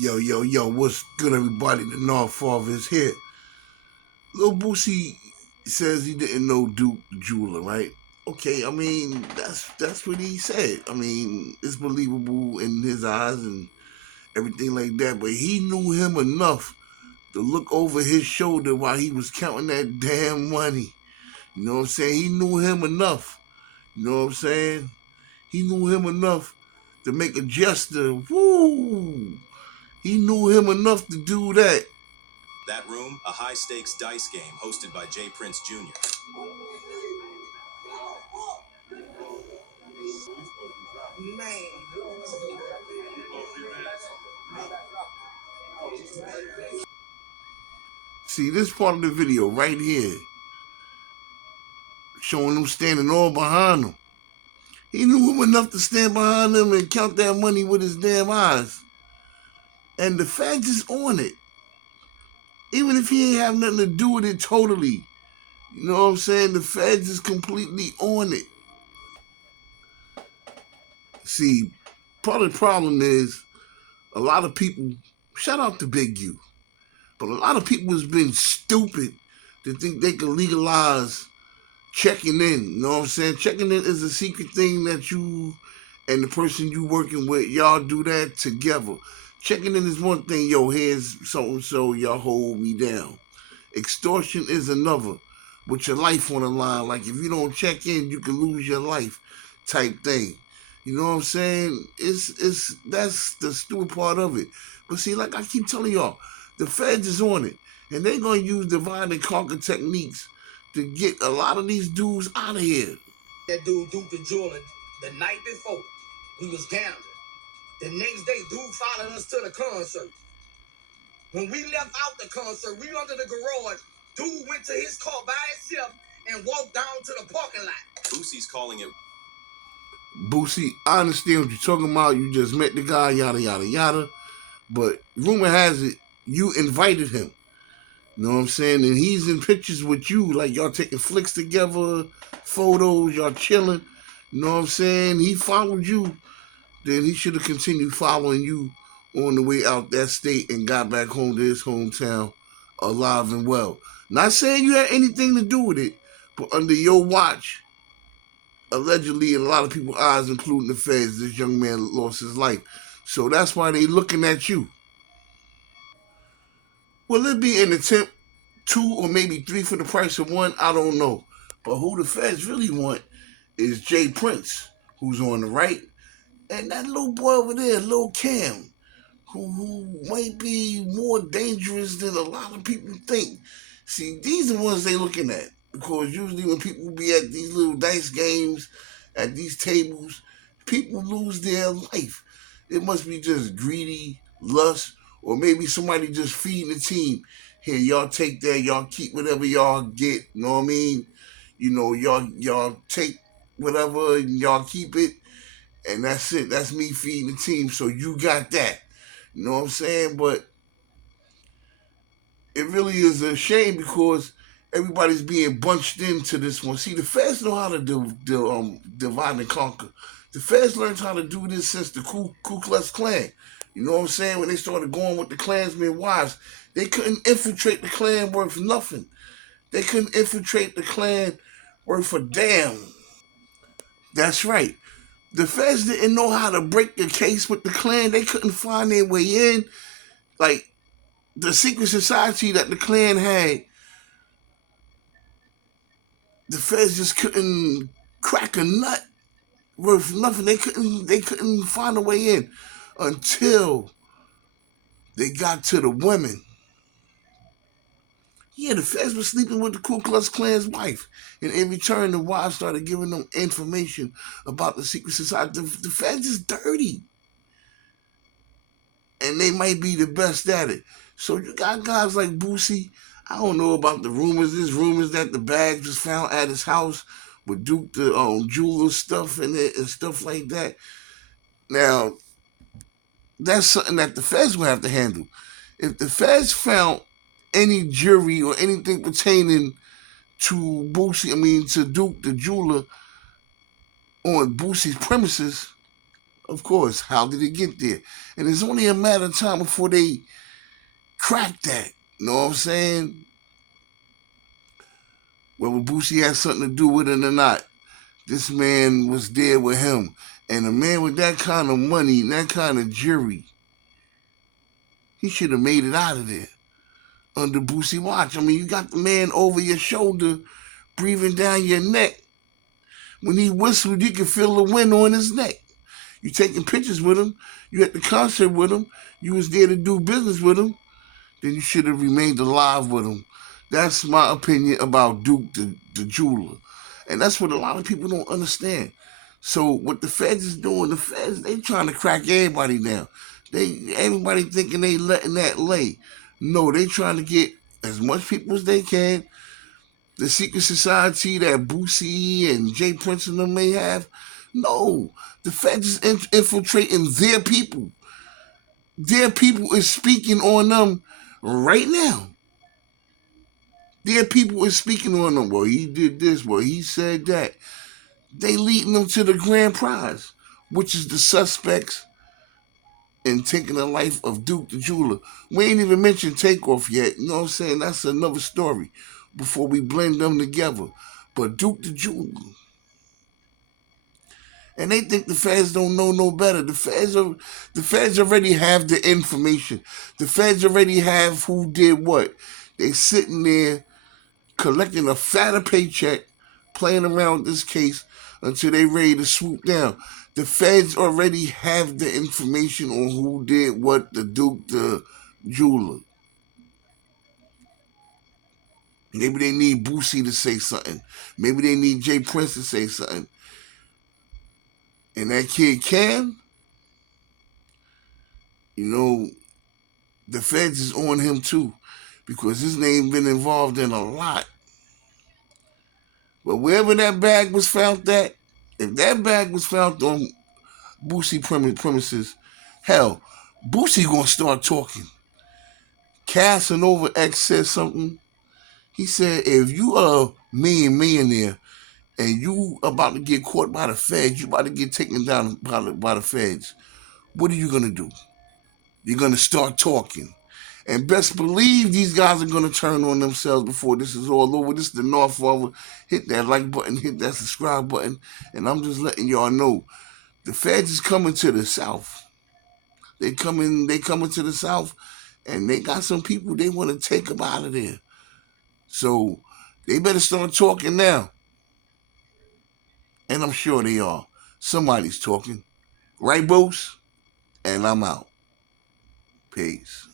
Yo, what's good, everybody? The North Father is here. Lil Boosie says he didn't know Duke the jeweler, right? Okay, I mean, that's what he said. I mean, it's believable in his eyes and everything like that, but he knew him enough to look over his shoulder while he was counting that damn money. You know what I'm saying? He knew him enough. You know what I'm saying? He knew him enough to make a gesture. Woo! He knew him enough to do that. That room, a high-stakes dice game hosted by Jay Prince Jr. Man. See, this part of the video right here, showing him standing all behind him. He knew him enough to stand behind him and count that money with his damn eyes. And the feds is on it. Even if he ain't have nothing to do with it totally. You know what I'm saying? The feds is completely on it. See, part of the problem is a lot of people, shout out to Big U, but a lot of people has been stupid to think they can legalize checking in. You know what I'm saying? Checking in is a secret thing that you and the person you working with, y'all do that together. Checking in is one thing, yo, here's so and so, y'all hold me down. Extortion is another. With your life on the line, like if you don't check in, you can lose your life type thing. You know what I'm saying? It's that's the stupid part of it. But see, like I keep telling y'all, the feds is on it. And they're gonna use divide and conquer techniques to get a lot of these dudes out of here. That dude Duke the jeweler, the night before, we was gambling. The next day, dude followed us to the concert. When we left out the concert, we under the garage. Dude went to his car by himself and walked down to the parking lot. Boosie's calling it. Boosie, I understand what you're talking about. You just met the guy, yada yada yada. But rumor has it you invited him. You know what I'm saying? And he's in pictures with you, like y'all taking flicks together, photos, y'all chilling. You know what I'm saying? He followed you, then he should have continued following you on the way out that state and got back home to his hometown alive and well. Not saying you had anything to do with it, but under your watch, allegedly, in a lot of people's eyes, including the feds, this young man lost his life. So that's why they looking at you. Will it be an attempt two or maybe three for the price of one? I don't know. But who the feds really want is Jay Prince, who's on the right, and that little boy over there, Lil Cam, who might be more dangerous than a lot of people think. See, these are the ones they looking at. Because usually when people be at these little dice games, at these tables, people lose their life. It must be just greedy, lust, or maybe somebody just feeding the team. Here, y'all take that, y'all keep whatever y'all get, you know what I mean? You know, y'all take whatever and y'all keep it, and that's it. That's me feeding the team, so you got that. You know what I'm saying? But it really is a shame because everybody's being bunched into this one. See, the feds know how to divide and conquer. The feds learned how to do this since the Ku Klux Klan. You know what I'm saying? When they started going with the Klansmen wives, they couldn't infiltrate the Klan worth nothing. They couldn't infiltrate the Klan worth a damn. That's right. The feds didn't know how to break the case with the Klan. They couldn't find their way in. Like, the secret society that the Klan had, the feds just couldn't crack a nut worth nothing. They couldn't find a way in until they got to the women. Yeah, the feds were sleeping with the Ku Klux Klan's wife. And in return, the wife started giving them information about the secret society. The feds is dirty. And they might be the best at it. So you got guys like Boosie. I don't know about the rumors. There's rumors that the bag was found at his house with Duke the jeweler stuff in it and stuff like that. Now, that's something that the feds will have to handle. If the feds found any jury or anything pertaining to to Duke the jeweler on Boosie's premises, Of course, how did it get there? And it's only a matter of time before they crack that. You know what I'm saying? Whether Boosie has something to do with it or not, this man was there with him. And a man with that kind of money, that kind of jury, he should have made it out of there under Boosie watch. I mean, you got the man over your shoulder, breathing down your neck. When he whistled, you could feel the wind on his neck. You taking pictures with him. You at the concert with him. You was there to do business with him. Then you should have remained alive with him. That's my opinion about Duke the jeweler. And that's what a lot of people don't understand. So what the feds is doing, the feds, they trying to crack everybody down. Everybody thinking they letting that lay. No, they trying to get as much people as they can. The secret society that Boosie and Jay Prince and them may have. No, the feds is infiltrating their people. Their people is speaking on them right now. Their people is speaking on them. Well, he did this. Well, he said that. They leading them to the grand prize, which is the suspects in taking the life of Duke the jeweler. We ain't even mentioned Takeoff yet. You know what I'm saying? That's another story before we blend them together. But Duke the jeweler. And they think the feds don't know no better. The feds already have the information. The feds already have who did what. They sitting there collecting a fatter paycheck, playing around with this case until they ready to swoop down. The feds already have the information on who did what to Duke the jeweler. Maybe they need Boosie to say something. Maybe they need Jay Prince to say something. And that kid Cam, you know, the feds is on him too, because his name been involved in a lot. But wherever that bag was found at, if that bag was found on Boosie premises, hell, Boosie gonna start talking. Casanova X said something. He said, if you a millionaire and you about to get caught by the feds, you about to get taken down by the feds, what are you gonna do? You're gonna start talking. And best believe these guys are gonna turn on themselves before this is all over. This is the North Forward. Hit that like button, hit that subscribe button, and I'm just letting y'all know the feds is coming to the South. They coming to the South, and they got some people they want to take them out of there. So they better start talking now. And I'm sure they are. Somebody's talking. Right, Bruce? And I'm out. Peace.